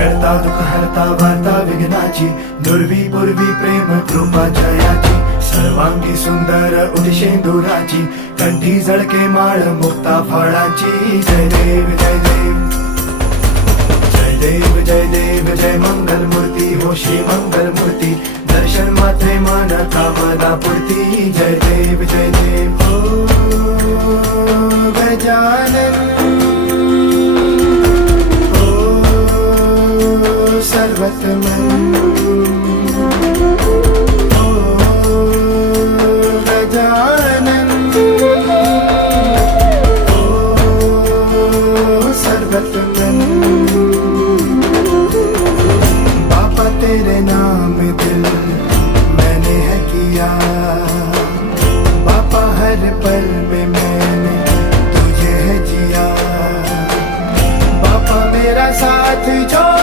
करता दुःख हरता वार्ता विघ्नाची, दुर्वी पूर्वी प्रेम कृपा जयाची, सर्वांगी सुंदर उदिशेंदुराची, कंठी झळके माळ मुक्ता फळाची. जय देव जय देव जय देव जय देव जय मंगल मूर्ती हो श्री मंगल मूर्ती, दर्शन मात्रे मन कामना पूर्ती. जय देव हो गजानन हो सर्वतमन हो गजानन